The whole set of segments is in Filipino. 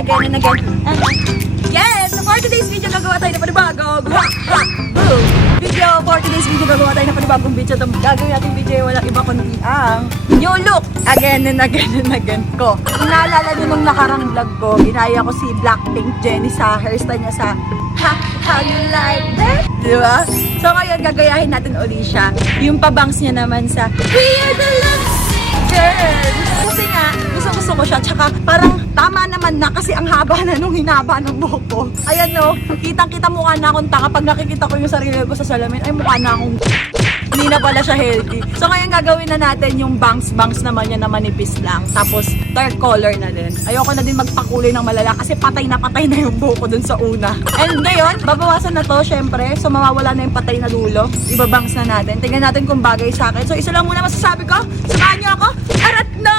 again and again. Yes! So for today's video, gagawa tayo ng panibagong video. For today's video, gagawa tayo ng panibagong video. Itong gagawin natin video ay walang iba kundi ang new look. Again and again and again ko. Kung naalala nyo nung nakarang vlog ko, ginaya ko si Blackpink Jennie sa hairstyle niya sa How You Like That? Diba? So ngayon, gagayahin natin uli siya. Yung pabangs niya naman sa We Are The Love Girls. Kasi nga, gusto ko siya. Tsaka parang tama naman na kasi ang haba na nung hinaba ng buhok ko. Ayan no, kitang-kita mukha na akong tanga. Pag nakikita ko yung sarili ko sa salamin, ay mukha na akong hindi na pala siya healthy. So ngayon gagawin na natin yung bangs naman niya na manipis lang. Tapos dark color na din. Ayoko na din magpakulay ng malala kasi patay na yung buhok ko dun sa una. And ngayon, babawasan na to syempre. So mawawala na yung patay na dulo. Ibabangs na natin. Tingnan natin kung bagay sa akin. So isa lang muna masasabi ko. Samahan niyo ako. Arat na!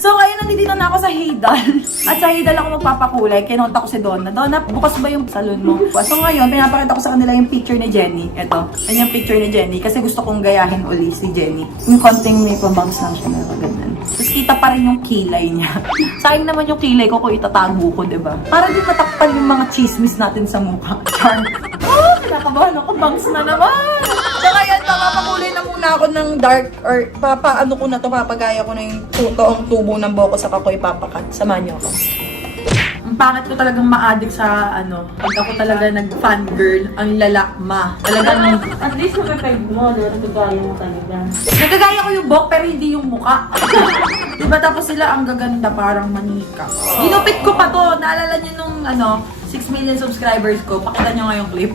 So ngayon nandito na ako sa Haydal. At sa Haydal ako magpapakulay. Kinonta ko si Donna. Donna, bukas ba yung salon mo? So ngayon, pinapakita ko sa kanila yung picture ni Jennie. Ito. Yan yung picture ni Jennie. Kasi gusto kong gayahin uli si Jennie. Yung konting may pabangs lang siya. Ganun. Tapos kita pa rin yung kilay niya. Sayang naman yung kilay ko kung itatago ko, diba? Para di matakpan yung mga chismis natin sa mukha. Char. Oh, kinakabahan ako. Bangs na naman. So ngayon, papakulay na muna ako ng dark or papaano ko na to, papagaya ko na yung toong tubo ng buhok ko sa kakoy papakat. Samahan niyo ako. Ang pangit ko talagang ma-addict sa pag ako talaga nag-fangirl, ang lalakma. Talagang, At least mapapag mo, nagagaya mo talaga. nagagaya ko yung buhok pero hindi yung muka. Diba tapos sila ang gaganda parang manika. Ginupit ko pa to. Naalala niyo nung 6 million subscribers ko. Pakita niyo nga yung clip.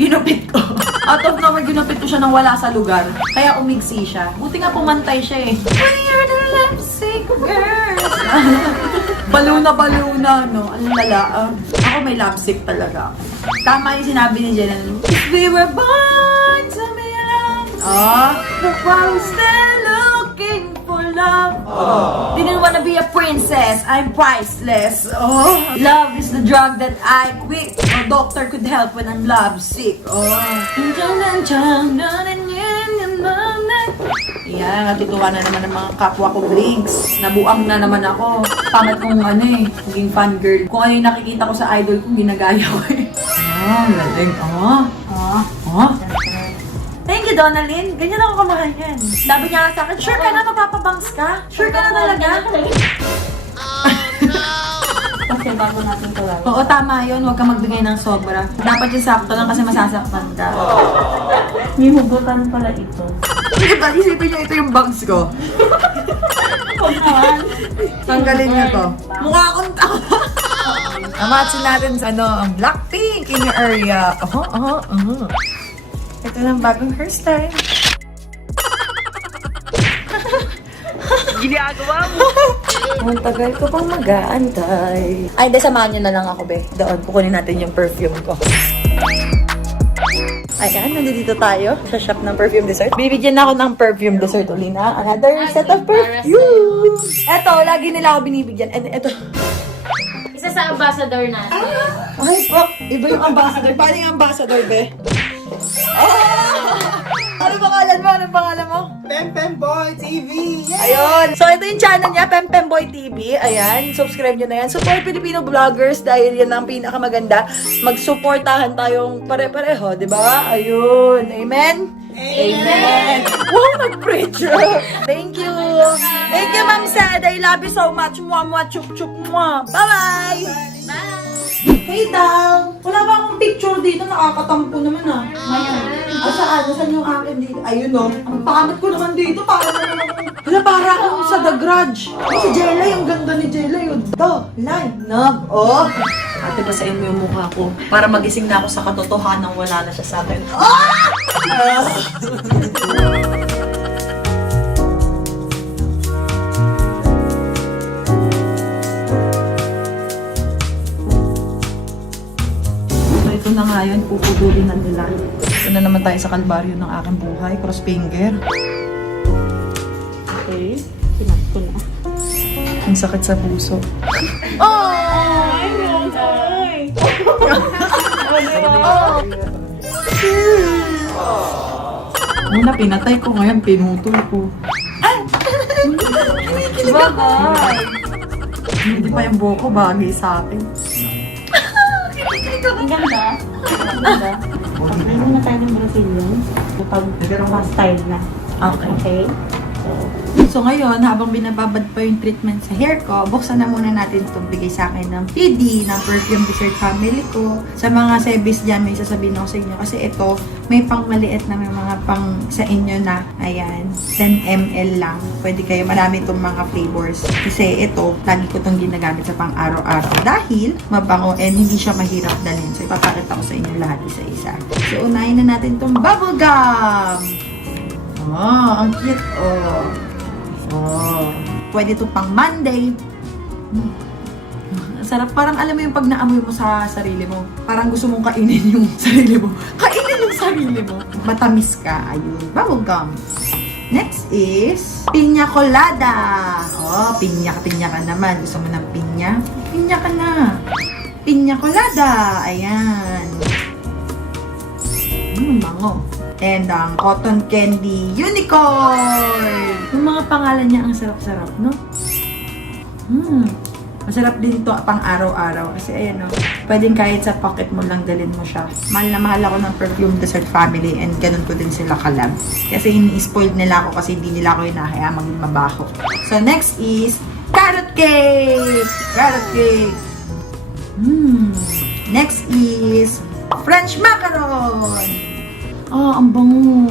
Ginupit ko. Out of nowhere, ginupit ko siya nang wala sa lugar. Kaya umigsi siya. Buti nga pumantay siya eh. When you're the lipstick girl. Baluna, no? Ang lala. Ako may lipstick talaga. Tama yung sinabi ni Jenna. If we were born to be alone. But while still looking for love. Didn't wanna be a princess. I'm priceless. Love is the drug that I quit. A doctor could help when I'm lovesick. Yan, natutuwa na naman ng mga kapwa ko Briggs. Nabuang na naman ako. Pangat kong naging fangirl. Kung ano yung nakikita ko sa idol kong ginagaya ko eh. Galing. Thank you, Donalyn. Ganyan ako kamahal yan. Sabi niya sa akin, sure ka na mapapabangs ka? Sure ka na talaga? Kasi bago natin ito lang. Oo, tama yun. Huwag kang magbigay ng sobra. Dapat yung sakto lang kasi masasaktan ka. May hugutan pala ito. Sige ba, isipin niyo ito yung bangs ko. Huwag naman. Tanggalin niyo to. Mukha akong tao. Amatsin natin sa ang Blackpink in your area. Ito ng bagong hairstyle. Ginagawa mo. Ang tagal ko pang mag-aantay. Ay, hindi, samahan niyo na lang ako, be. Doon, kukunin natin yung perfume ko. Ayan, nandito tayo sa shop ng perfume dessert. Bibigyan ako ng perfume dessert uli na. Another set of perfume. Eto, lagi nila ako binibigyan. And eto. Isa sa ambassador natin. Ay, fuck. Iba yung ambassador. Paano yung ambassador, be? Ano pangalan mo? Pempem Boy TV! Ayun. So, ito yung channel niya, Pempem Boy TV. Ayan. Subscribe nyo na yan. Support Filipino vloggers dahil yan ang pinakamaganda. Magsuportahan tayong pare-pareho, di ba? Ayun. Amen? Amen! Wow, nag-preacher! Thank you! Thank you, Ma'am Sad. I love you so much. Mwah, mwah, chuk, chuk, mwah. Bye-bye! Hey, Dal! Wala ba akong picture dito? Nakakatampo naman, ah. Saan? Saan yung akin dito? Ayun, no? Ang pangat ko naman dito. Para akong sa The Grudge. Si Jelay, ang ganda ni Jelay. Line up. Ate, basahin mo yung mukha ko. Para magising na ako sa katotohanan, wala na siya sa akin. Ito na nga yun, pupudulin na nila. Ito na naman tayo sa kalbaryo ng aking buhay, cross finger. Okay. Pinas ko na. Ang sakit sa puso. Ay, Una, pinatay ko, ngayon pinutol ko. Bagay. Hindi pa yung buhok ko bagay sa akin. Ang ganda. Ang ganda. Pag-try muna tayo ng Brazilian. Kapag style na. Okay? So ngayon, habang binababad pa yung treatment sa hair ko, buksan na muna natin itong bigay sa akin ng PD, ng Perfume Dessert family ko. Sa mga sebis dyan, may sasabihin ako sa inyo. Kasi ito, may pang maliit na, may mga pang sa inyo na, ayan, 10 ml lang. Pwede kayo, marami itong mga flavors. Kasi ito, lagi ko itong ginagamit sa pang araw-araw. Dahil, mabango and hindi siya mahirap dalhin. So, ipapakita ko sa inyo lahat isa-isa. So, unahin na natin itong bubble gum. Oh, ang cute, oh. Oh, pwede ito pang Monday. Sarap. Parang alam mo yung pag naamoy mo sa sarili mo. Parang gusto mong kainin yung sarili mo. Kainin yung sarili mo. Matamis ka. Ayun. Bubble gum. Next is piña colada. Oh, piña ka naman. Gusto mo ng piña? Piña ka na. Piña colada. Ayan. Bango. And ang cotton candy unicorn. Yung mga pangalan niya ang sarap-sarap, no? Masarap din to pang araw-araw. Kasi ayan, no? Pwedeng kahit sa pocket mo lang dalhin mo siya. Mahal na mahal ako ng Perfume Dessert family and ganun ko din sila kalab. Kasi ini-spoiled nila ako kasi hindi nila ako hinahaya maging mabaho. So next is carrot cake. Carrot cake. Next is French macaron. Ah, ang bango.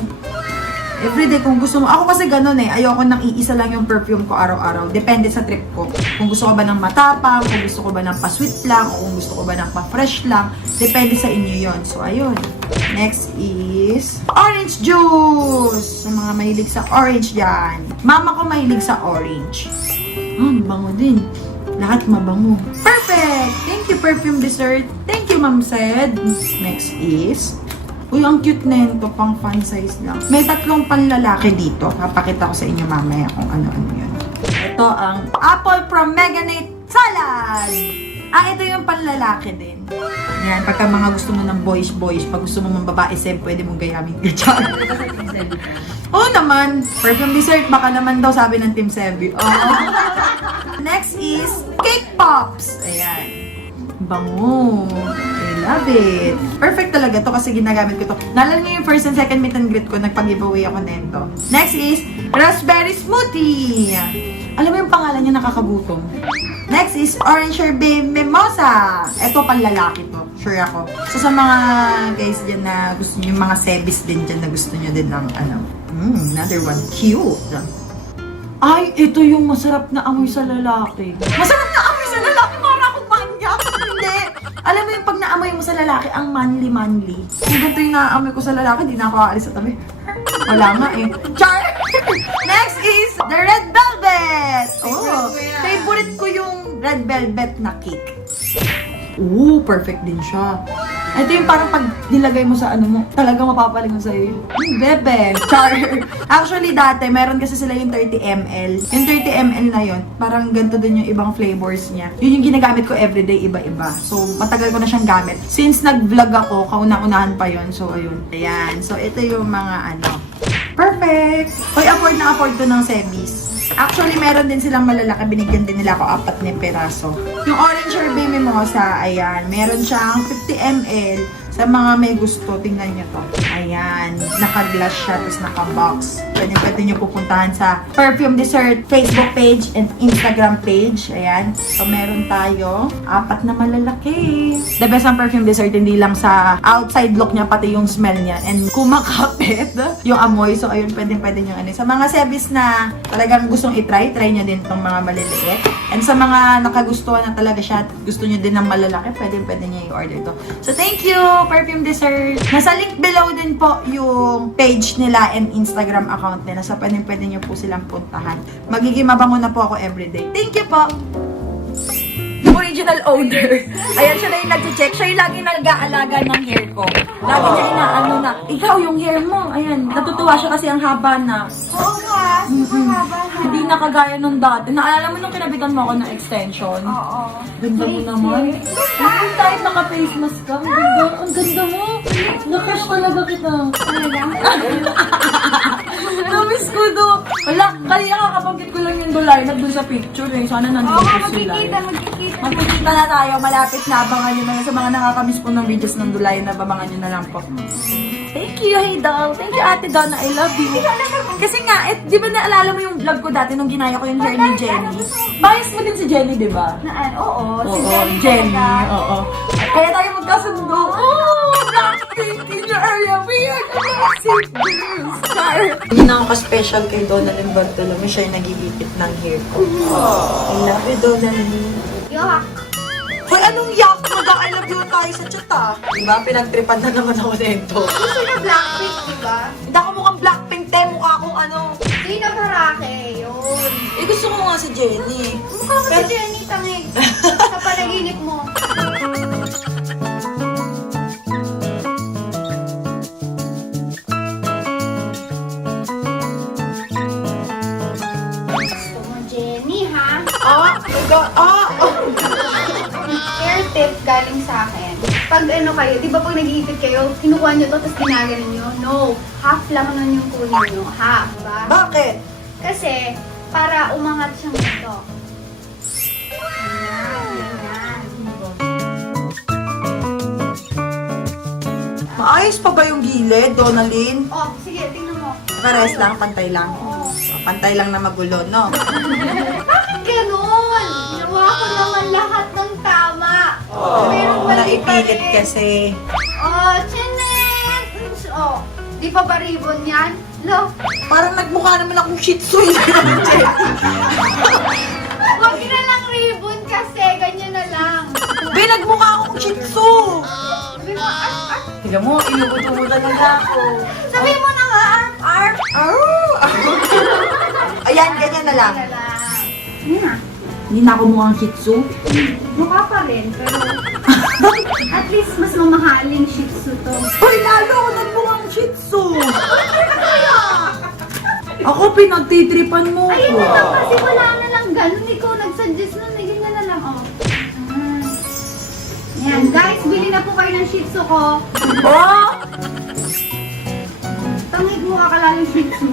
Everyday kung gusto mo. Ako kasi ganun eh. Ayoko nang iisa lang yung perfume ko araw-araw. Depende sa trip ko. Kung gusto ko ba ng matapang, kung gusto ko ba ng pa-sweet lang, o kung gusto ko ba ng pa-fresh lang. Depende sa inyo yon. So, ayun. Next is orange juice. Sa mga mahilig sa orange yan. Mama ko mahilig sa orange. Ang bango din. Lahat mabango. Perfect! Thank you, Perfume Dessert. Thank you, Ma'am said. Next is uy, ang cute na yun to, pang fun size lang. May tatlong panlalaki dito. Papakita ko sa inyo mamaya kung ano-ano yun. Ito ang Apple Promeganate Salad! Ito yung panlalaki din. Yan, pagka mga gusto mo ng boys, pag gusto mo ng babae, Seb, pwede mong gayamin. Oo naman, Perfume Dessert, baka naman daw sabi ng Team Sebi. Next is Cake Pops! Ayan. Bango. I love it. Perfect talaga to kasi ginagamit ko to. Naalala niyo yung first and second meet and greet ko, nagpag-giveaway ako nito. Next is Raspberry Smoothie. Alam mo yung pangalan niya, nakakagutom. Next is Orange Sorbet Mimosa. Ito panlalaki to. Sure ako. So sa mga guys dyan na gusto niyo, yung mga sebis din dyan na gusto niyo din ng another one. Cute. Ay, ito yung masarap na amoy sa lalaki. Masarap na amoy sa lalaki! Para akong manyak! Hindi! Alam mo yung pag naamoy mo sa lalaki, ang manly-manly. Kung ganito yung naaamoy ko sa lalaki, di na ako aalis sa tabi. Wala nga eh. Char! Next is the Red Velvet! Oh, favorite ko yung Red Velvet na cake. Oo, perfect din siya. Ito yung parang pag nilagay mo sa ano mo, talagang mapapalingon sa'yo yung bebe. Char! Actually, dati, meron kasi sila yung 30 ml. Yung 30 ml na yun, parang ganito din yung ibang flavors niya. Yun yung ginagamit ko everyday, iba-iba. So, matagal ko na siyang gamit. Since nag-vlog ako, kauna-unahan pa yun. So, ayun. Ayan. So, ito yung mga ano. Perfect! Hoy, afford na afford to ng Sebis. Actually, meron din silang malalaki. Binigyan din nila ako 4 na peraso. Yung Orange Sorbet Mimosa, ayan. Meron siyang 50 ml. Sa mga may gusto, tingnan nyo to. Ayan. Naka-glass siya, tapos naka-box. Pwede nyo pupuntahan sa Perfume Dessert Facebook page and Instagram page. Ayan. So, meron tayo 4 na malalaki. The best ng Perfume Dessert, hindi lang sa outside look niya, pati yung smell niya. And kumakapit yung amoy. So, ayun, pwede nyo ano. Sa mga sebis na talagang gustong try nyo din itong mga maliliit. And sa mga nakagustuhan na talaga siya, gusto nyo din ng malalaki, pwede nyo i-order to. So, thank you, Perfume Dessert. Nasa link below din po yung page nila and Instagram account nila. So, pwede nyo po silang puntahan. Magiging mabango na po ako everyday. Thank you po! Original owner. Ayan, siya na yung nag-check. Siya yung laging nag-aalaga ng hair ko. Lagi niya inaano na, ikaw yung hair mo. Ayan, natutuwa siya kasi ang haba na. Oo nga, super haba na. Hindi na kagaya nung dati. Naalala mo nung kinabitan mo ako ng extension? Oo. Ganda mo naman. Bakit kahit naka-face mask ka? Ang ganda mo. Nakash talaga kita. Talaga? Namiss ko do. Wala, kanina kakabanggit ko lang yung Dulay na dun sa picture eh. Sana nandito Oo, sila. magkikita. Magkikita na tayo, malapit na. Abangan nyo na lang sa mga nakakamiss po ng videos ng Dulay na babangan nyo na lang po. Thank you, hey doll. Thank you, Ate Donna. I love you. Kasi nga, di ba naalala mo yung vlog ko dati nung ginaya ko yung hair ni Jenny? Bias mo din si Jenny, di ba? Oo, si Oo, Jenny. Jenny. Oo. Kaya tayo magkasundo. Oh, Blackpink in your area. We are the Blackpink star. Hindi na ako ka-special kay Donalyn Bartolome. Siya yung nag-iipit ng hair ko. I love you, Donalyn. Yuck. Hoy, anong yak? Mag-I love you tayo sa chat ah. Diba? Pinagtripan na naman ako nito. Gusto na Blackpink, diba? Hindi ako mukhang Blackpink, te. Mukha akong ano. Gina Barake, yun. Eh, gusto ko nga si Jenny. Mukha ko si Jenny, tangig. Sa panaginip mo. Gusto mo, Jenny, ha? Hair tip galing sa akin. Pag ano kayo, di ba pag nag-iipit kayo, kinukuha nyo to, tapos ginagano nyo? No, half lang nun yung kunin nyo. Half, ba? Bakit? Kasi, para umangat siyang ito. Ayan, ayan. Maayos pa ba yung gilid, Donalyn? Oh, sige, tingnan mo. Pares lang, pantay lang. Oo. Pantay lang na magulo, no? Bakit ganun? Ginawa ko naman lahat ng tama. Pero Wala mali pa ipilit rin. kasi. Oh, chinet! Oh, di pa ba ribbon yan? Lo, Parang nagmukha naman akong shih tzu. wag na lang ribbon kasi, ganyan na lang. Be, nagmukha akong shih tzu. Sabi mo, arf, Tiga mo, inubuto mo talaga ako. sabi mo na nga, arf, Ayan, ganyan na lang. na lang. Yeah. Hindi na ako mukhang shih tzu. Mukha pa rin, pero at least mas mamahaling shih tzu to. Hoy, lalo ako nagmukhang shih tzu. Ako, pinagtitripan mo Ayun ko. na lang kasi wala na lang ganun. Ikaw nag-suggest nun, ganyan na lang, oh. Ayan, guys, bili na po kayo ng shih tzu ko. Oh! Tangig mo akalalang shih tzu.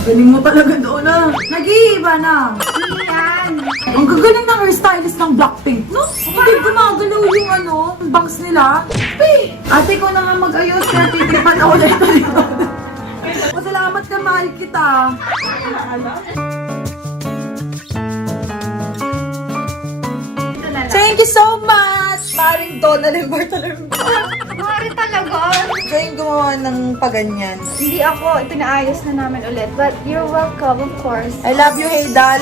Galing mo talaga doon ah. Nag-iiba na. Ayan. Ang gagaling ng hairstylist ng Blackpink, no? Hindi gumagalaw yung ano, bangs nila. Hey! Ate ko na nga mag-ayos, kaya titripan ako na ito dito. Masalamat ka, mahal kita. Ito na lang. Thank you so much! Maring Donalyn Bartolome. Mari talaga. Siya yung gumawa ng paganyan. Hindi ako, ipinaayos na namin ulit. But you're welcome, of course. I love you, Heydal.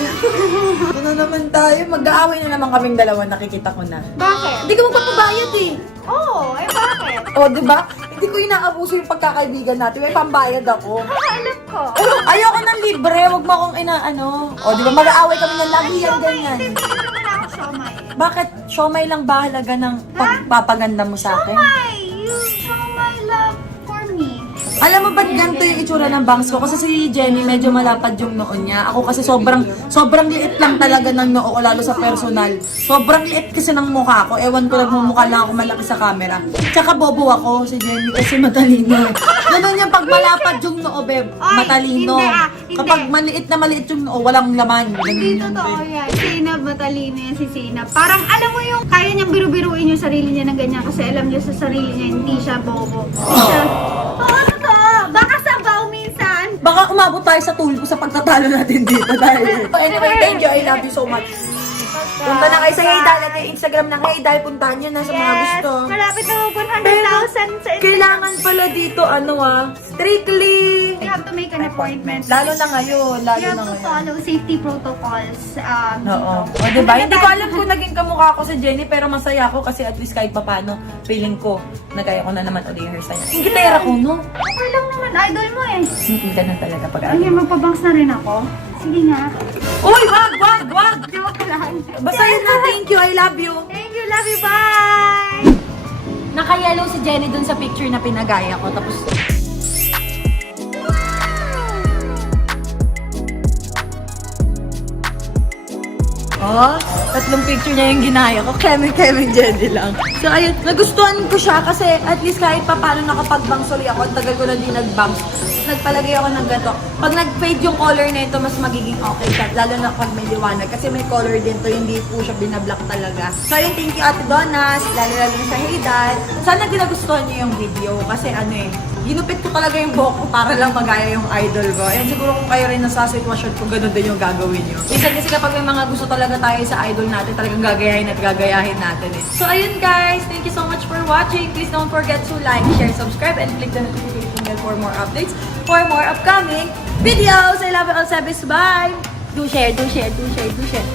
Ano naman tayo? Mag-aaway na naman kaming dalawa, nakikita ko na. Bakit? Hindi ka magpapabayad eh. Oo, bakit? O, di ba? Hindi ko inaabuso yung pagkakaibigan natin. May pambayad ako. Alam ko. Ayoko ng libre. Huwag mo akong inaano. O, di ba? Mag-aaway kami ng lagi yan, ganyan. Hindi naman ako siomay. Bakit? Siomay lang ba halaga ng pagpapaganda mo sa akin? Siomay! You show my love for me. Alam mo ba't ganito yung itsura ng bangs ko? Kasi si Jenny medyo malapad yung noo niya. Ako kasi sobrang liit lang talaga ng noo ko, lalo sa personal. Sobrang liit kasi ng mukha ko. Ewan ko, nagmumukha lang ako malaki sa camera. Tsaka bobo ako, si Jenny kasi matalino. Ganun yung pag malapad yung noo, beb. Matalino. hindi. Kapag maliit yung noo, walang laman. Ganun Hindi yun, totoo beb. yan. Sinab, matalino yan si Sinab. Parang alam mo yung kaya niyang biru-biruin yung sarili niya na ganyan kasi alam niya sa sarili niya hindi siya bobo. Hindi siya... Oo, totoo. Baka sabaw minsan. Baka umabot tayo sa tulpo sa pagtatalo natin dito dahil. Anyway, thank you. I love you so much. Punta na kayo sa Heydal at yung Instagram ng Heydal. Puntahan nyo na sa mga gusto. Malapit na 100,000 sa Instagram. Kailangan pala dito, strictly. You have to make an appointment. Lalo na ngayon, lalo You na have to ngayon. follow safety protocols. Oo. O, diba? Hindi ko alam kung naging kamukha ko sa Jenny, pero masaya ako kasi at least kahit papano, feeling ko, nagaya ko na naman ulit yung hairstyle niya. Yung gitara ko, no? Okay lang naman. Idol mo eh. Ganun talaga pag Ay, magpabangs na rin ako. Sige nga. Uy, wag! Joke lang. Basta yun na, thank you, I love you. Thank you. Love you. Bye! Naka-yellow si Jenny dun sa picture na pinagaya ko, tapos... Oh, tatlong picture niya yung ginaya ko. Kevin Jenny lang. So, ayun, nagustuhan ko siya kasi at least kahit pa paano nakapag-bangs ulit ako. Ang tagal ko na di nag-bangs. nagpalagay ako ng gato. Pag nag-fade yung color na ito, mas magiging okay siya. Lalo na pag may liwanag. Kasi may color din to, hindi po siya binablock talaga. So ayun, thank you Ate Donas, lalo na sa Haydan. Sana ginagustuhan niyo yung video. Kasi ano eh, ginupit ko talaga yung buhok ko para lang magaya yung idol ko. And siguro kung kayo rin nasa sitwasyon kung ganun din yung gagawin nyo. Minsan kasi kapag may mga gusto talaga tayo sa idol natin, talagang gagayahin at gagayahin natin eh. So ayun guys, thank you so much for watching. Please don't forget to like, share, subscribe, and click the notification bell for more updates, for more upcoming videos. I love you all, Sebis. Bye! Do share, do share, do share, do share.